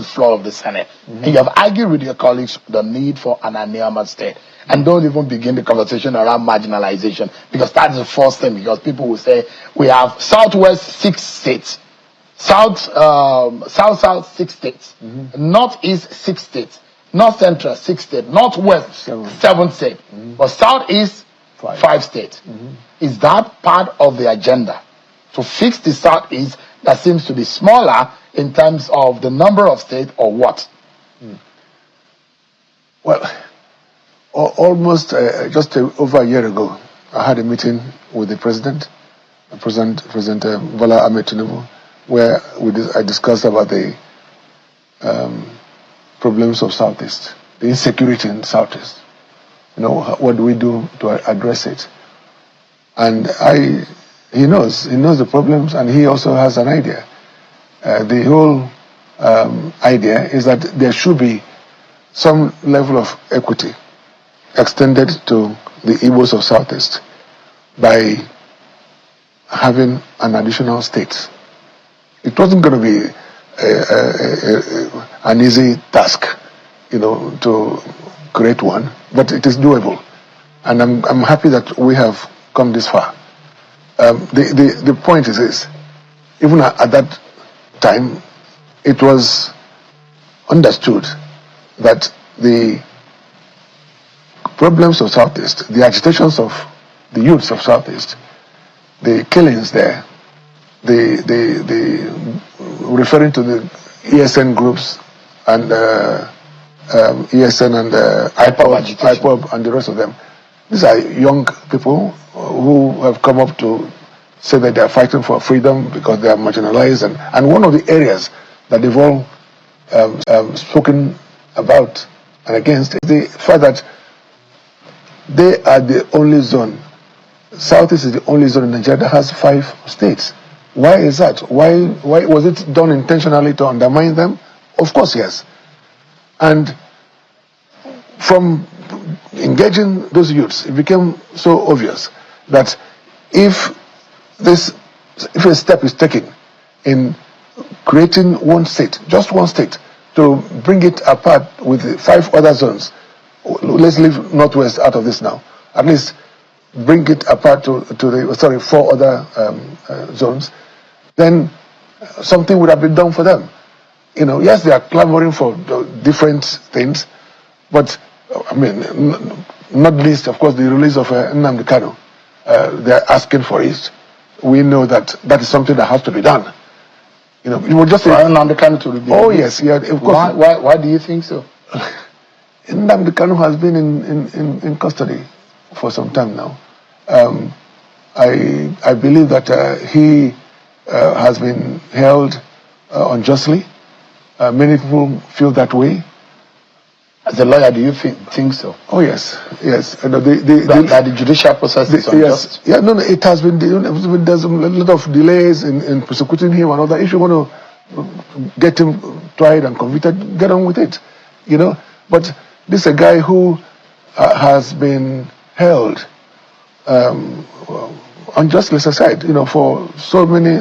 the floor of the Senate, and you have argued with your colleagues the need for an Anioma state, and don't even begin the conversation around marginalization, because that's the first thing, because people will say, we have Southwest 6 states, South 6 states, Northeast 6 states, North Central 6 states, Northwest 7 states, but Southeast 5 states. Is that part of the agenda to fix the Southeast that seems to be smaller in terms of the number of states, or what? Well, almost just over a year ago, I had a meeting with the President Bola Ahmed Tinubu, where I discussed about the problems of Southeast, the insecurity in Southeast. What do we do to address it? And he knows the problems, and he also has an idea. The whole idea is that there should be some level of equity extended to the Igbos of Southeast by having an additional state. It wasn't going to be an easy task, to create one, but it is doable, and I'm happy that we have come this far. The point is this: even at that time, it was understood that the problems of Southeast, the agitations of the youths of Southeast, the killings there, the referring to the ESN groups and ESN and IPOB and the rest of them. These are young people who have come up to say that they are fighting for freedom because they are marginalized, and one of the areas that they've all spoken about and against is the fact that they are the only zone. Southeast is the only zone in Nigeria that has 5 states. Why is that? Why was it done intentionally to undermine them? Of course, yes. And from engaging those youths, it became so obvious that if a step is taken in creating one state, just one state, to bring it apart with the 5 other zones, let's leave Northwest out of this now, at least bring it apart to the 4 other zones, then something would have been done for them. Yes, they are clamoring for different things, but I mean, not least, of course, the release of Nnamdi Kanu. They're asking for it. We know that is something that has to be done. You will just say Nnamdi Kanu to release. Oh yes, yeah, of course. Why do you think so? Nnamdi Kanu has been in custody for some time now. I believe that he has been held unjustly. Many people feel that way. As a lawyer, do you think so? Oh yes. That the judicial process is unjust? Yes. Yeah, no, it has been. There's a lot of delays in prosecuting him and all that. If you want to get him tried and convicted, get on with it. But this is a guy who has been held unjustly aside, for so many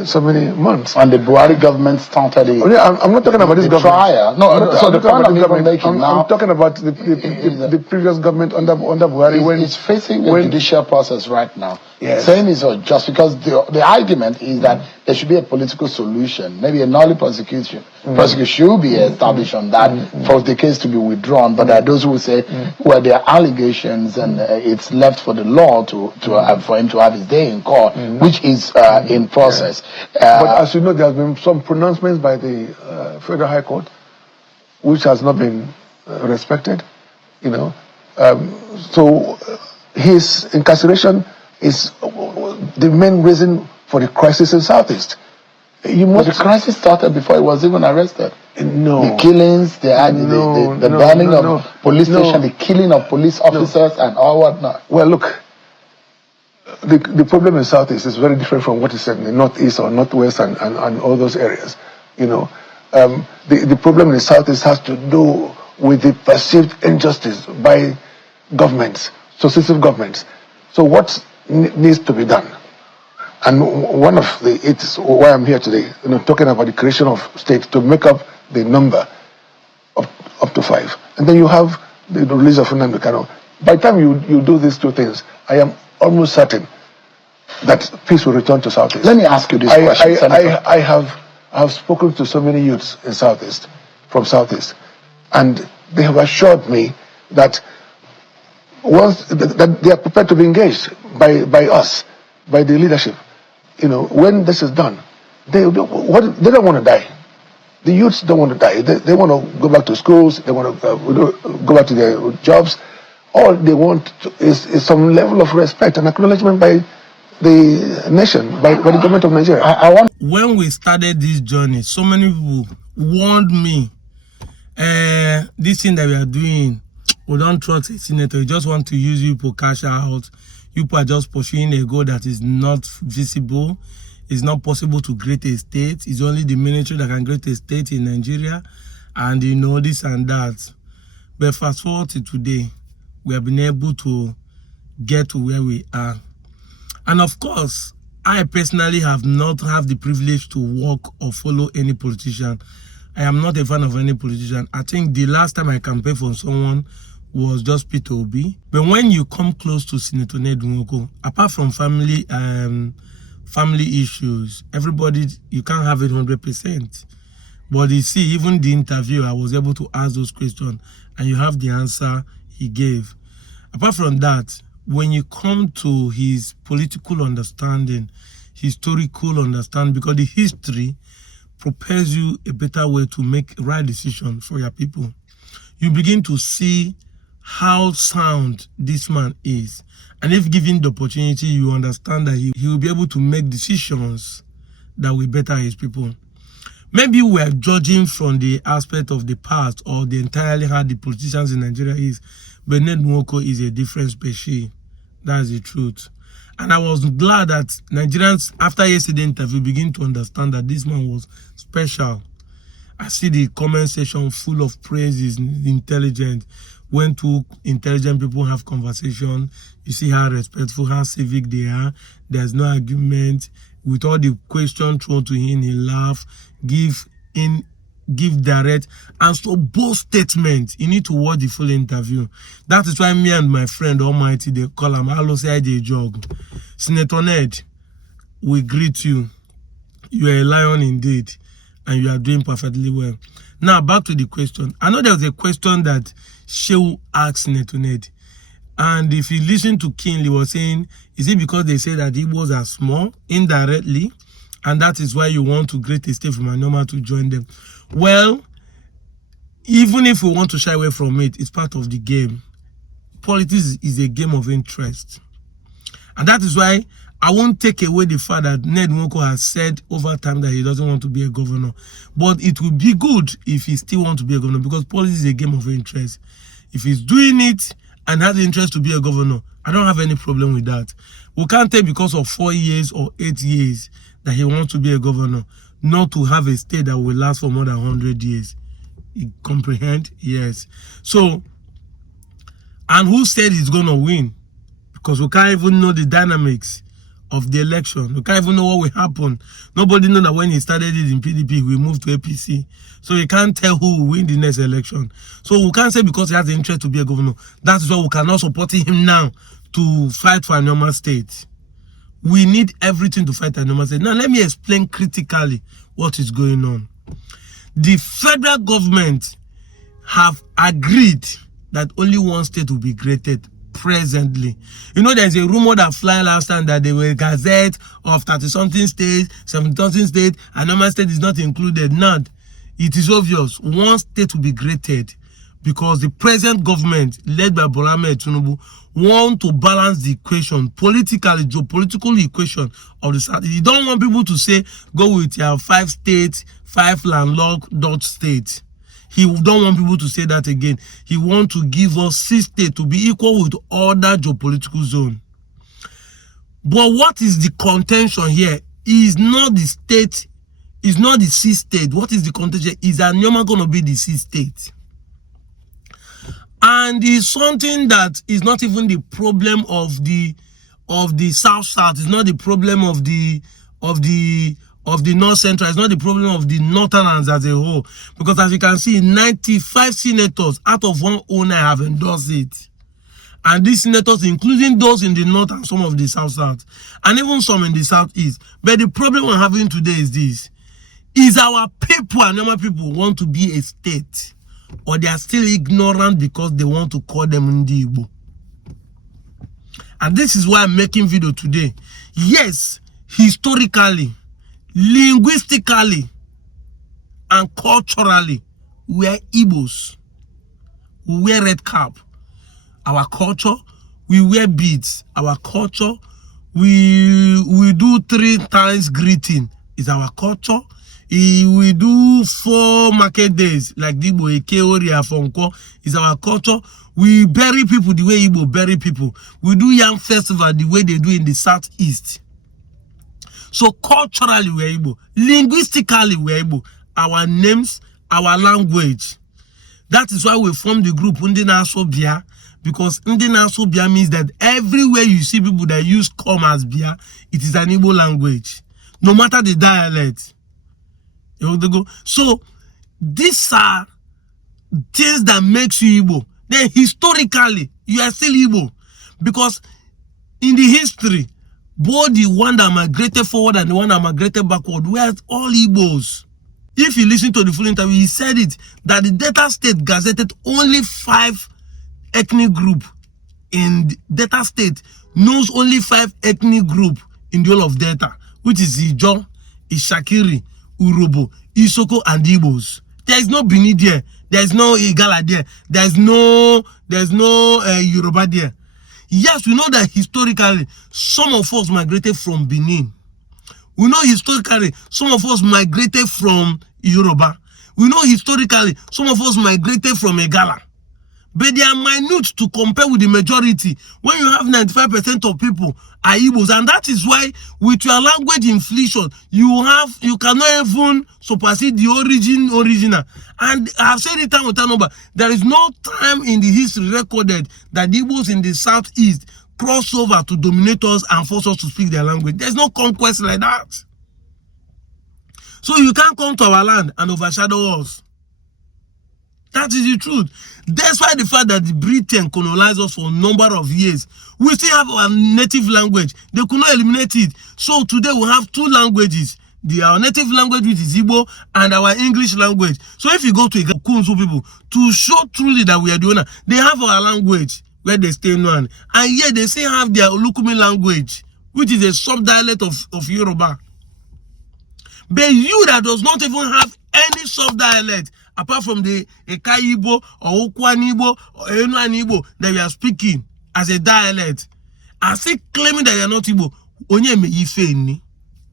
months. And the Buhari government started it. I'm not talking about this government. Trial. No, so the point I'm even making now. I'm talking about the previous government under Buhari. When it's facing the judicial process right now. Yes. Saying it's unjust because the argument is that there should be a political solution, maybe a null prosecution. Prosecution should be established on that for the case to be withdrawn. But there are those who say, well, there are allegations and it's left for the law for him to have his day in court, which is in process. But as you know, there has been some pronouncements by the Federal High Court, which has not been respected. So his incarceration is the main reason for the crisis in Southeast. But the crisis started before he was even arrested. No. The killings, the burning of police station, the killing of police officers and all whatnot. Well, look, the problem in Southeast is very different from what is said in the Northeast or Northwest and all those areas. The problem in the Southeast has to do with the perceived injustice by governments, successive governments. So what needs to be done? And it's why I'm here today, talking about the creation of states to make up the number up to 5. And then you have the release of Nnamdi Kanu. By the time you do these two things, I am almost certain that peace will return to Southeast. Let me ask you this question. I have spoken to so many youths in Southeast, from Southeast, and they have assured me that that they are prepared to be engaged by us, by the leadership. When this is done, they don't want to die. The youths don't want to die. They want to go back to schools. They want to go back to their jobs. All they want is some level of respect and acknowledgement by the nation, by the government of Nigeria. When we started this journey, so many people warned me, this thing that we are doing, we don't trust a senator. We just want to use you for cash out. You are just pursuing a goal that is not visible. It's not possible to create a state. It's only the military that can create a state in Nigeria. And this and that. But fast forward to today, we have been able to get to where we are. And of course, I personally have not had the privilege to work or follow any politician. I am not a fan of any politician. I think the last time I campaigned for someone was just Peter Obi. But when you come close to Senator Nwoko, apart from family issues, everybody, you can't have it 100%. But you see, even the interview, I was able to ask those questions, and you have the answer he gave. Apart from that, when you come to his political understanding, historical understanding, because the history prepares you a better way to make right decisions for your people, you begin to see how sound this man is. And if given the opportunity, you understand that he will be able to make decisions that will better his people. Maybe we are judging from the aspect of the past or the entirely how the politicians in Nigeria is, but Nwoko is a different species. That's the truth. And I was glad that Nigerians, after yesterday's interview, begin to understand that this man was special. I see the comment section full of praises, intelligent. When two intelligent people have conversation, you see how respectful, how civic they are. There's no argument. With all the questions thrown to him, he laugh, give direct, and so both statements. You need to watch the full interview. That is why me and my friend Almighty, they call him Alosai Jog. Senator Ned, we greet you. You are a lion indeed, and you are doing perfectly well. Now back to the question. I know there was a question that Shehu asked Senator Ned, and if you listen to King, he was saying, is it because they say that Igbos are small indirectly, and that is why you want to create a state from Anioma to join them? Well, even if we want to shy away from it, it's part of the game. Politics is a game of interest. And that is why I won't take away the fact that Ned Nwoko has said over time that he doesn't want to be a governor. But it would be good if he still wants to be a governor, because politics is a game of interest. If he's doing it and has the interest to be a governor, I don't have any problem with that. We can't take because of 4 years or 8 years that he wants to be a governor, not to have a state that will last for more than 100 years. You comprehend? Yes. So, and who said he's going to win? Because we can't even know the dynamics of the election. We can't even know what will happen. Nobody knows that when he started it in PDP, we moved to APC. So we can't tell who will win the next election. So we can't say because he has the interest to be a governor. That is why we cannot support him now to fight for Anioma State. We need everything to fight Anioma State. Now let me explain critically what is going on. The federal government have agreed that only one state will be created presently. You know, there's a rumor that fly last time that they were gazette of 30-something states, 70-something states, and Anioma State is not included. Now, it is obvious one state will be created because the present government, led by Bola Ahmed Tinubu, want to balance the equation, politically, geopolitical equation of the South. You don't want people to say, go with your 5 states, 5 landlocked states. He don't want people to say that again. He wants to give us 6 states to be equal with other geopolitical zones. But what is the contention here? Is not the state, is not the 6 state. What is the contention? Is Anioma going to be the 6 state? And it's something that is not even the problem of the South. It's not the problem of the of the North Central. It's not the problem of the Northerners as a whole. Because as you can see, 95 senators out of 109 have endorsed it. And these senators, including those in the North and some of the South, and even some in the Southeast. But the problem we're having today is this. Is our people, and normal people, want to be a state, or they are still ignorant because they want to call them Ndi Igbo. And this is why I'm making video today. Yes, historically, linguistically, and culturally, we are Igbos. We wear red cap. Our culture, we wear beads. Our culture, we do 3 times greeting. Is our culture. We do 4 market days like Igbo, Eke, Ori, Afonko. Is our culture. We bury people the way Igbo bury people. We do yam festival the way they do in the Southeast. So culturally we're Igbo. Linguistically we're Igbo. Our names, our language. That is why we formed the group Ndina Asobia. Because Ndina Asobia means that everywhere you see people that use come as Bia, it is an Igbo language. No matter the dialect. So these are things that makes you Igbo. Then historically, you are still Igbo. Because in the history, both the one that migrated forward and the one that migrated backward, we are all Igbos. If you listen to the full interview, he said it, that the Delta State gazetted only 5 ethnic group. In Delta State knows only 5 ethnic group in the whole of Delta, which is Ijo, Ishakiri, Urobo, Isoko, and Igbos. There is no Bini there. There is no Igala there. There is no Yoruba there. Yes, we know that historically, some of us migrated from Benin. We know historically, some of us migrated from Yoruba. We know historically, some of us migrated from Igala. But they are minute to compare with the majority. When you have 95% of people are Igbos, and that is why with your language inflation, you cannot even supersede the original. And I've said it time and time over, there is no time in the history recorded that the Igbos in the Southeast cross over to dominate us and force us to speak their language. There's no conquest like that. So you can't come to our land and overshadow us. That is the truth. That's why the fact that the Britain colonized us for a number of years, we still have our native language. They could not eliminate it. So today we have 2 languages. Our native language, which is Igbo, and our English language. So if you go to Kunzu people, to show truly that we are the owner, they have our language where they stay on. And yet they still have their Olukumi language, which is a sub-dialect of Yoruba. But you that does not even have any sub-dialect, apart from the Eka Igbo or Okwan Igbo or Enuan Igbo that you are speaking as a dialect, are still claiming that you are not Igbo. Onye me ife ni.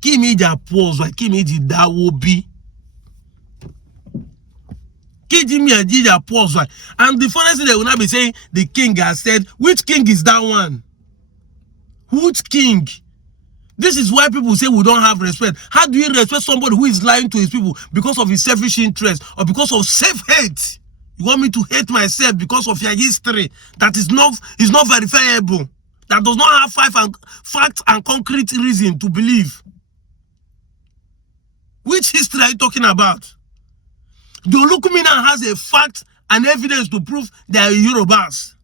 Kimi ja pause, kimi ji dawobi. Kimi ja pause. And the funny thing, they will not be saying the king has said, which king is that one? Which king? This is why people say we don't have respect. How do you respect somebody who is lying to his people because of his selfish interest or because of self-hate? You want me to hate myself because of your history that is not verifiable, that does not have facts and concrete reason to believe? Which history are you talking about? The Olukumina has a fact and evidence to prove they are Yorubas.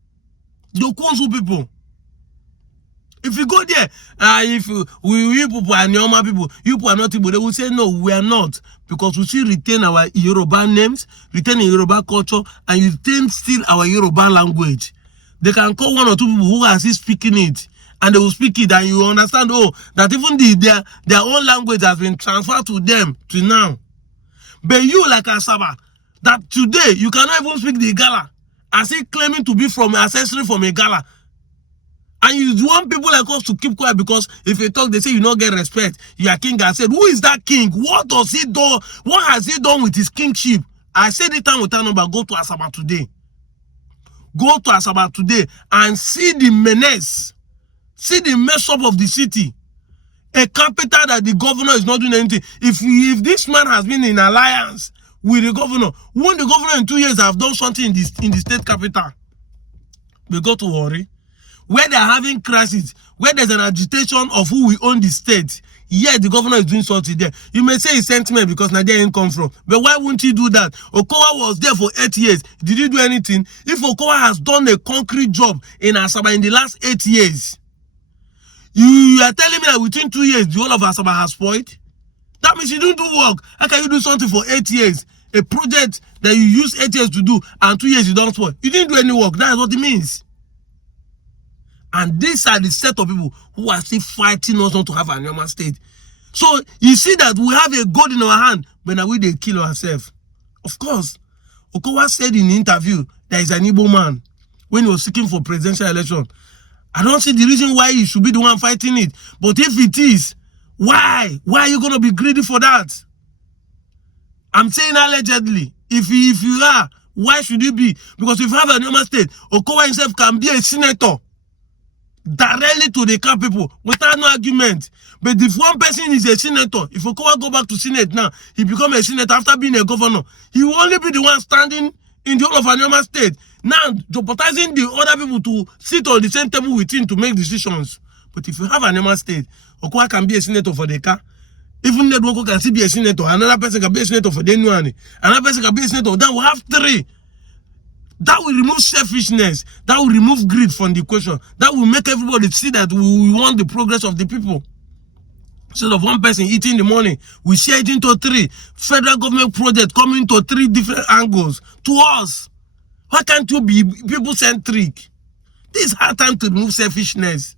The Okonsu people. If you go there, if you people are Anioma people, you people are not Igbo, they will say, no, we are not. Because we still retain our Yoruba names, retain Yoruba culture, and retain still our Yoruba language. They can call 1 or 2 people who are still speaking it, and they will speak it, and you understand, oh, that even their own language has been transferred to them to now. But you, like Asaba, that today, you cannot even speak the Igala, as if claiming to be from ancestry from Igala. And you want people like us to keep quiet because if you talk, they say you don't get respect. Your king has said, who is that king? What does he do? What has he done with his kingship? I said it time with time, but go to Asaba today. Go to Asaba today and see the menace. See the mess up of the city. A capital that the governor is not doing anything. If this man has been in alliance with the governor, won't the governor in 2 years have done something in the state capital? We got to worry. where they are having crises, where there's an agitation of who will own the state, yet the governor is doing something there. You may say it's sentiment because Nigeria ain't come from. But why wouldn't he do that? Okowa was there for 8 years. Did he do anything? If Okowa has done a concrete job in Asaba in the last 8 years, you are telling me that within 2 years, the whole of Asaba has spoiled? That means you didn't do work. How can you do something for 8 years? A project that you use 8 years to do, and 2 years you don't spoil. You didn't do any work. That's what it means. And these are the set of people who are still fighting us not to have an Anioma state. So you see that we have a gold in our hand, but now we they kill ourselves. Of course, Okowa said in the interview that he's an Igbo man when he was seeking for presidential election. I don't see the reason why he should be the one fighting it. But if it is, why? Why are you going to be greedy for that? I'm saying allegedly. If you are, why should you be? Because if you have an Anioma state, Okowa himself can be a senator directly to the camp people without no argument. But if one person is a senator, if Okowa go back to Senate now, he become a senator after being a governor, he will only be the one standing in the whole of Anioma state. Now, jeopardizing the other people to sit on the same table with him to make decisions. But if you have an Anioma state, Okowa can be a senator for the car. Even Nwoko can still be a senator. Another person can be a senator for the Nuani. Another person can be a senator. Then we have 3. That will remove selfishness. That will remove greed from the equation. That will make everybody see that we want the progress of the people. Instead of one person eating the money, we share it into 3. Federal government project coming to 3 different angles to us. Why can't you be people-centric? This is hard time to remove selfishness.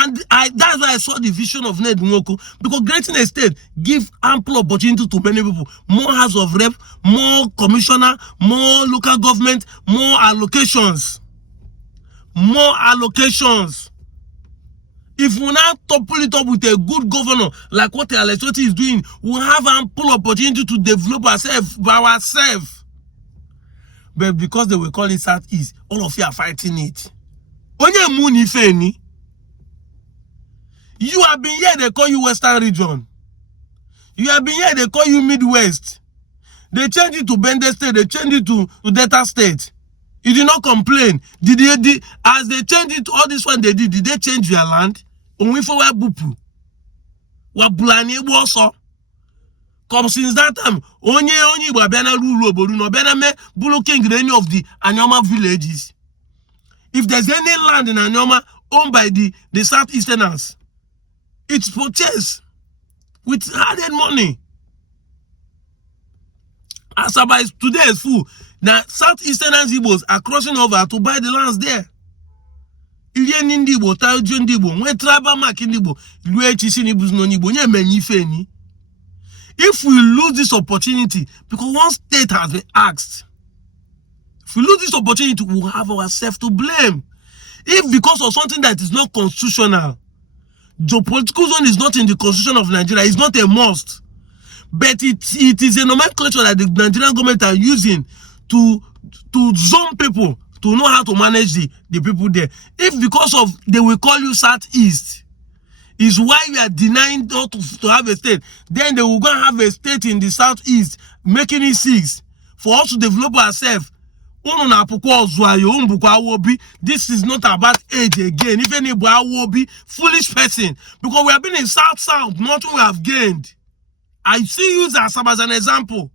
And that's why I saw the vision of Nwoko, because creating a state give ample opportunity to many people. More House of Rep, more commissioner, more local government, more allocations. More allocations. If we now topple it up with a good governor, like what Alexoti is doing, we'll have ample opportunity to develop ourselves by ourselves. But because they will call it Southeast, all of you are fighting it. Onye Muni Feni. You have been here, they call you Western Region. You have been here, they call you Midwest. They changed it to Bender State, they changed it to Delta State. You did not complain. As they changed it, all this one they did they change your land? Only for where Bupu. What Bulani was. Come since that time, only Wabena rule Oboru, no better me blocking any of the Anioma villages. If there's any land in Anioma owned by the Southeasterners, it's purchased with hard-earned money. Asaba today is full. Now, Southeastern Igbos are crossing over to buy the lands there. If we lose this opportunity, because one state has been asked, if we lose this opportunity, we'll have ourselves to blame. If because of something that is not constitutional, the political zone is not in the constitution of Nigeria, it's not a must. But it is a nomenclature that the Nigerian government are using to zone people, to know how to manage the people there. If because of they will call you Southeast, is why we are denying not to have a state, then they will go and have a state in the Southeast, making it 6 for us to develop ourselves. This is not about age again. If anybody will be foolish person, because we have been in South, nothing we have gained. I see you as an example.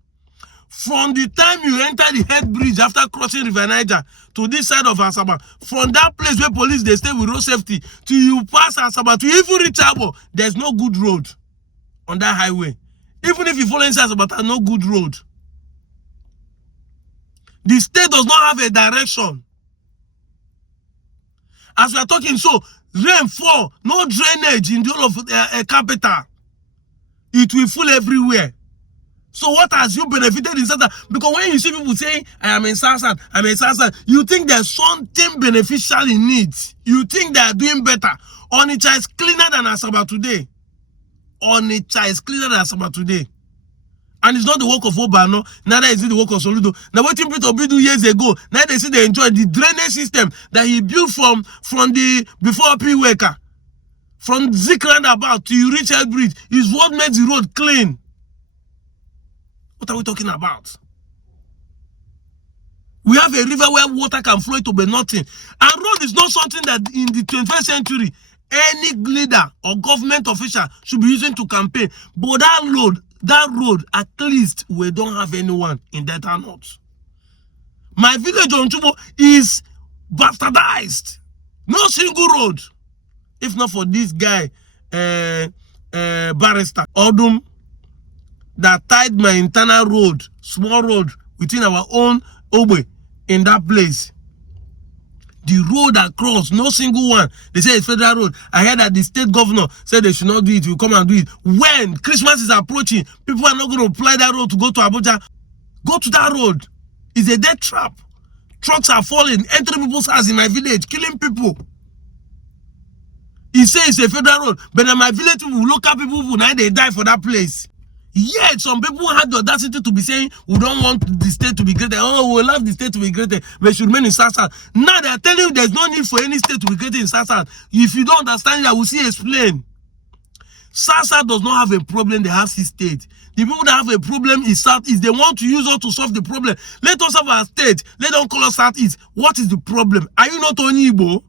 From the time you enter the head bridge after crossing River Niger to this side of Asaba, from that place where police they stay with road safety till you pass Asaba to even reach Abo, there's no good road on that highway. Even if you follow inside Asaba, there's no good road. The state does not have a direction. As we are talking, so rain fall, no drainage in the whole of a capital. It will fall everywhere. So what has you benefited in South? Because when you see people saying, I am in South, I'm in South, you think there's something beneficial in it. You think they are doing better. Onitsha is cleaner than Asaba today. Onitsha is cleaner than Asaba today. And it's not the work of Obano, neither is it the work of Soludo. Now what Peter Obi do years ago, now they see they enjoy the drainage system that he built from the before P-Waker. From Zik roundabout to you reach Head Bridge is what makes the road clean. What are we talking about? We have a river where water can flow to be nothing. And road is not something that in the 21st century, any leader or government official should be using to campaign. But that road, at least we don't have anyone in Delta North. My village on Chubo is bastardized. No single road. If not for this guy, barrister Odum, that tied my internal road, small road, within our own Obe in that place. The road across, no single one. They say it's federal road. I heard that the state governor said they should not do it. You come and do it. When Christmas is approaching, people are not going to apply that road to go to Abuja. Go to that road. It's a death trap. Trucks are falling, entering people's houses in my village, killing people. He says it's a federal road, but in my village, local people, now they die for that place. Yet some people had the audacity to be saying we don't want the state to be greater. Oh, we love the state to be greater. We should remain in South. Now they are telling you there's no need for any state to be greater in South. If you don't understand, I will see explain. South does not have a problem. They have 6 states. The people that have a problem in South is they want to use us to solve the problem. Let us have our state. Let them call us Southeast. What is the problem? Are you not on Igbo?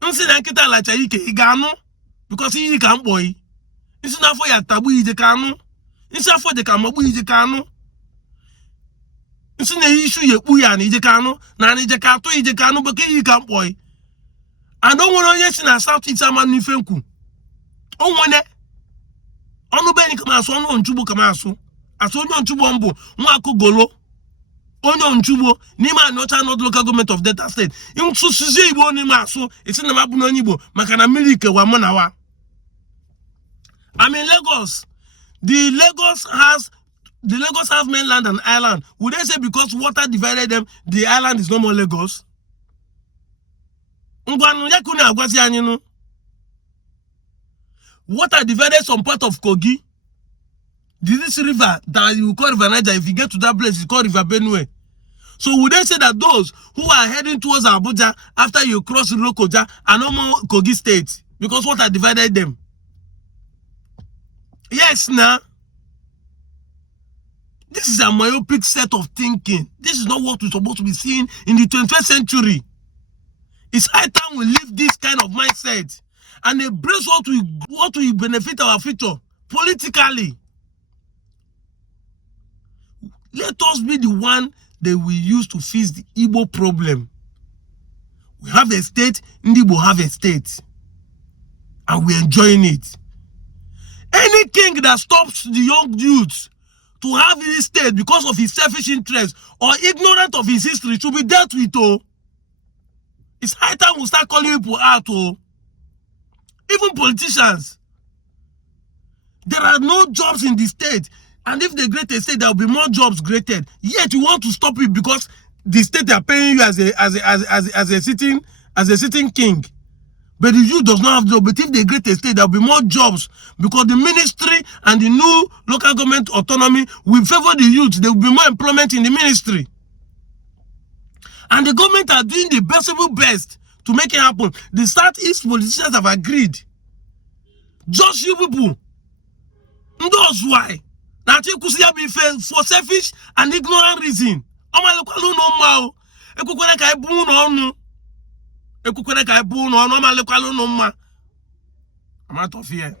Nsi na nkita lacha ike ị ga-anụ because iyi ka mkpọyi. Nsi na afọ ya tagbu ije ka anụ. Nsi afọ de ka magbu ije ka anụ. Nsi na ishu ye kpu ya na ije ka anụ na ije ka atụ ije ka anụ beke iyi ka mkpọyi. And onwere onye si na South East ama n'ife nkwu. Onwene ọnụ be ni kama asụ ọnụ onchugbo kama asụ. Asụ onye onchugbo mbụ nwa akụgolo. Onye onchugbo n'ime Anọcha North Local Government of Delta State. Nsusuzi Igbo n'ime asụ esi na mabụ n'onye Igbo maka na mmiri kewa mụ na wa. I'm in Lagos. The Lagos has mainland and island. Would they say because water divided them, the island is no more Lagos? Ngwanu yakuni agwasi anyị nu. Water divided some part of Kogi. This river that you call River Niger, if you get to that place, it's called River Benue. So would they say that those who are heading towards Abuja after you cross Rokoja are no more Kogi State because water divided them? Yes, now. This is a myopic set of thinking. This is not what we're supposed to be seeing in the 21st century. It's high time we leave this kind of mindset and embrace what will benefit our future politically. Let us be the one that we use to fix the Igbo problem. We have a state, Igbo have a state. And we're enjoying it. Any king that stops the young youths to have his state because of his selfish interest or ignorant of his history should be dealt with. Oh. It's high time we start calling people out. Oh. Even politicians. There are no jobs in the state. And if they create a state, there will be more jobs created. Yet you want to stop it because the state they are paying you as a sitting king. But the youth does not have job. But if they create a state, there will be more jobs because the ministry and the new local government autonomy will favor the youth. There will be more employment in the ministry. And the government are doing the best to make it happen. The Southeast politicians have agreed. Just you people. That's why. That you could see for selfish and ignorant reason. I'm out of here.